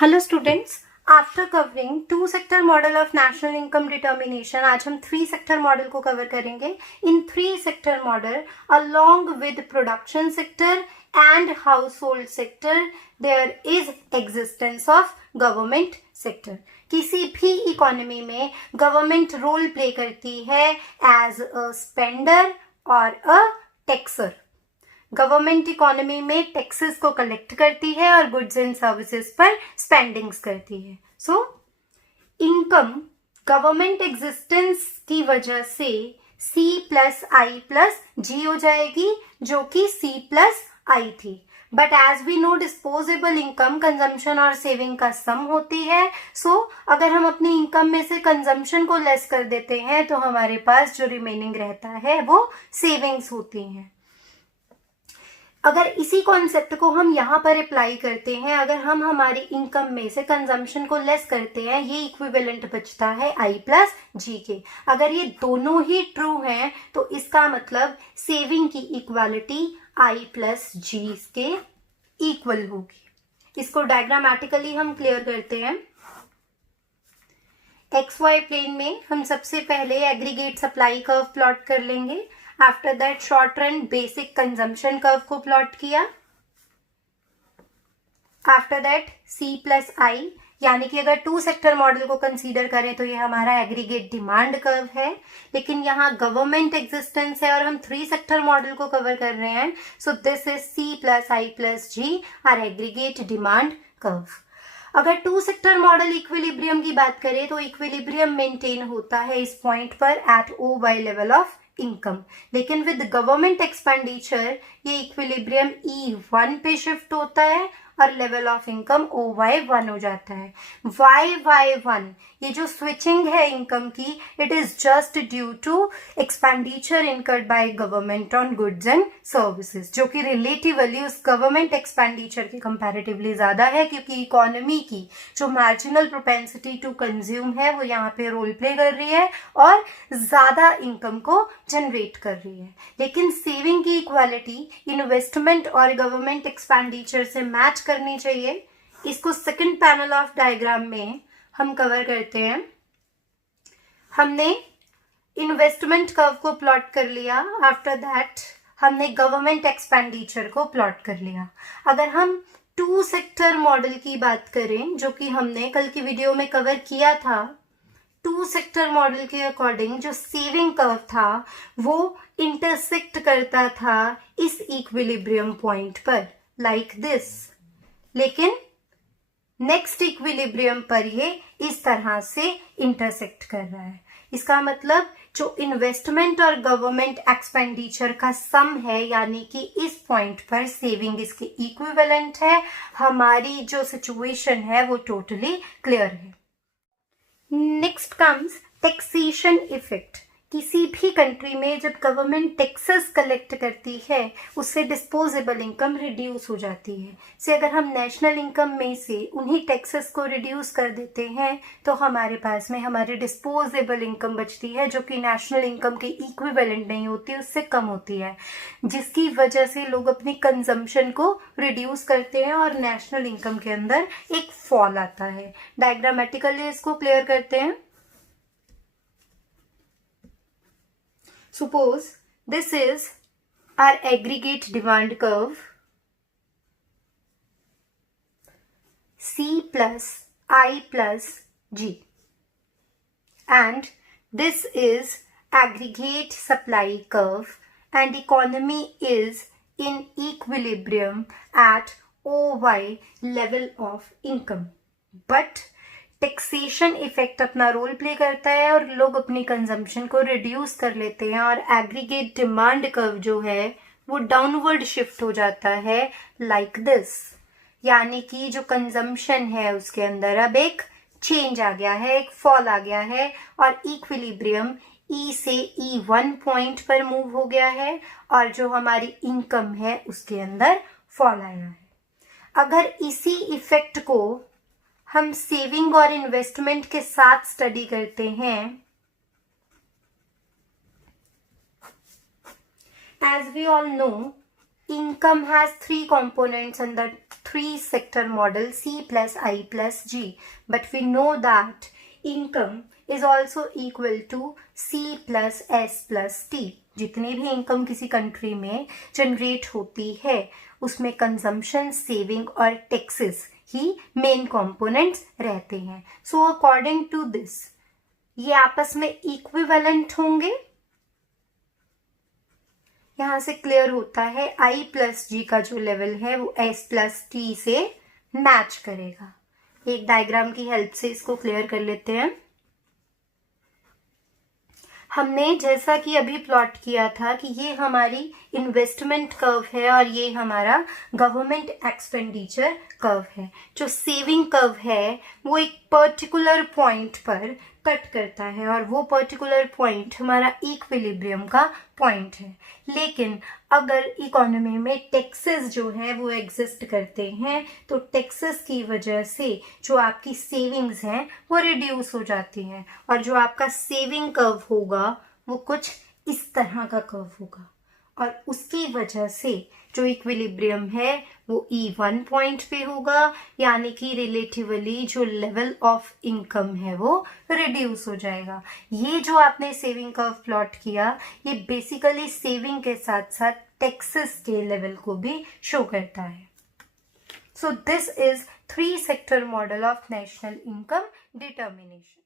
Hello students, after covering two sector model of national income determination आज हम three sector model को cover करेंगे. In three sector model along with production sector and household sector there is existence of government sector. किसी भी economy में government role play करती है as a Spender और अ टैक्सर. गवर्नमेंट इकोनॉमी में taxes को कलेक्ट करती है और गुड्स एंड सर्विसेज पर स्पेंडिंग्स करती है. सो इनकम गवर्नमेंट एग्जिस्टेंस की वजह से C plus I plus G हो जाएगी, जो कि C प्लस आई थी. But as we know disposable income consumption और सेविंग का सम होती है. सो अगर हम अपनी इनकम में से कंजम्पशन को लेस कर देते हैं तो हमारे पास जो रिमेनिंग रहता है वो सेविंग्स होती हैं. अगर इसी कॉन्सेप्ट को हम यहाँ पर अप्लाई करते हैं, अगर हम हमारी इनकम में से कंजम्पशन को लेस करते हैं, ये इक्विवेलेंट बचता है I प्लस जी के. अगर ये दोनों ही ट्रू हैं तो इसका मतलब सेविंग की इक्वालिटी I प्लस जी के इक्वल होगी. इसको डायग्रामेटिकली हम क्लियर करते हैं. XY प्लेन में हम सबसे पहले एग्रीगेट सप्लाई कर्व प्लॉट कर लेंगे. After that short run basic consumption curve को प्लॉट किया. आफ्टर दैट C प्लस आई, यानी कि अगर टू सेक्टर मॉडल को कंसीडर करें तो ये हमारा एग्रीगेट डिमांड कर्व है. लेकिन यहाँ गवर्नमेंट एग्जिस्टेंस है और हम थ्री सेक्टर मॉडल को कवर कर रहे हैं. So this is C plus I plus G or aggregate demand curve. अगर टू सेक्टर मॉडल इक्विलिब्रियम की बात करें तो इक्विलिब्रियम मेंटेन होता है इस पॉइंट पर at O by level of income. लेकिन विद गवर्नमेंट एक्सपेंडिचर ये इक्विलिब्रियम E1 पे शिफ्ट होता है और लेवल ऑफ इनकम OY1 हो जाता है. YY1 ये जो स्विचिंग है इनकम की, it is just due to expenditure incurred by government on goods and services, जो कि रिलेटिवली उस गवर्नमेंट एक्सपेंडिचर के कंपैरेटिवली ज्यादा है, क्योंकि इकोनॉमी की जो मार्जिनल प्रोपेंसिटी टू कंज्यूम है वो यहाँ पे रोल प्ले कर रही है और ज्यादा इनकम को जनरेट कर रही है. लेकिन सेविंग की इक्वालिटी इन्वेस्टमेंट और गवर्नमेंट एक्सपेंडिचर से मैच करनी चाहिए. इसको सेकंड पैनल ऑफ डायग्राम में हम कवर करते हैं. हमने इन्वेस्टमेंट कर्व को प्लॉट कर लिया. आफ्टर दैट हमने गवर्नमेंट एक्सपेंडिचर को प्लॉट कर लिया. अगर हम टू सेक्टर मॉडल की बात करें, जो कि हमने कल की वीडियो में कवर किया था, टू सेक्टर मॉडल के अकॉर्डिंग जो सेविंग कर्व था वो इंटरसेक्ट करता था इस इक्विलिब्रियम पॉइंट पर लाइक दिस. लेकिन नेक्स्ट इक्विलिब्रियम पर ये इस तरह से इंटरसेक्ट कर रहा है. इसका मतलब जो इन्वेस्टमेंट और गवर्नमेंट एक्सपेंडिचर का सम है, यानी कि इस पॉइंट पर सेविंग इसके इक्विवेलेंट है. हमारी जो सिचुएशन है वो टोटली क्लियर है. Next comes taxation effect. किसी भी कंट्री में जब गवर्नमेंट टैक्सेस कलेक्ट करती है उससे डिस्पोजेबल इनकम रिड्यूस हो जाती है. से अगर हम नेशनल इनकम में से उन्हीं टैक्सेस को रिड्यूस कर देते हैं तो हमारे पास में हमारी डिस्पोजेबल इनकम बचती है, जो कि नेशनल इनकम के इक्विवेलेंट नहीं होती, उससे कम होती है, जिसकी वजह से लोग अपनी कंजम्पशन को रिड्यूस करते हैं और नेशनल इनकम के अंदर एक फॉल आता है. डायग्रामेटिकली इसको क्लियर करते हैं. Suppose this is our aggregate demand curve. C plus I plus G. And this is aggregate supply curve and economy is in equilibrium at OY level of income. But taxation effect अपना role play करता है और लोग अपनी consumption को reduce कर लेते हैं और एग्रीगेट डिमांड कर्व जो है वो डाउनवर्ड शिफ्ट हो जाता है लाइक दिस. यानी कि जो कंजम्पशन है उसके अंदर अब एक चेंज आ गया है, एक फॉल आ गया है और इक्विलिब्रियम E से E1 पॉइंट पर मूव हो गया है और जो हमारी इनकम है उसके अंदर फॉल आया है. अगर इसी इफेक्ट को हम सेविंग और इन्वेस्टमेंट के साथ स्टडी करते हैं, as we all know income has three components in the three sector model C plus I plus G, but we know that income is also equal to C plus S plus T. जितनी भी income किसी country में generate होती है उसमें consumption, saving और taxes ही main components रहते हैं. सो अकॉर्डिंग टू दिस ये आपस में इक्विवेलेंट होंगे. यहां से क्लियर होता है I प्लस G का जो लेवल है वो S प्लस T से मैच करेगा. एक डायग्राम की हेल्प से इसको क्लियर कर लेते हैं. हमने जैसा कि अभी प्लॉट किया था कि ये हमारी इन्वेस्टमेंट कर्व है और ये हमारा गवर्नमेंट एक्सपेंडिचर कर्व है. जो सेविंग कर्व है वो एक पर्टिकुलर पॉइंट पर कट करता है और वो पर्टिकुलर पॉइंट हमारा इक्विलिब्रियम का पॉइंट है. लेकिन अगर इकोनॉमी में टैक्सेस जो है वो एग्जिस्ट करते हैं तो टैक्सेस की वजह से जो आपकी सेविंग्स हैं वो रिड्यूस हो जाती हैं और जो आपका सेविंग कर्व होगा वो कुछ इस तरह का कर्व होगा और उसकी वजह से जो इक्विलिब्रियम है वो E1 पॉइंट पे होगा, यानी कि रिलेटिवली जो लेवल ऑफ इनकम है वो रिड्यूस हो जाएगा. ये जो आपने सेविंग कर्व प्लॉट किया ये बेसिकली सेविंग के साथ साथ टैक्सेस के लेवल को भी शो करता है. सो this is 3 sector model of national income determination.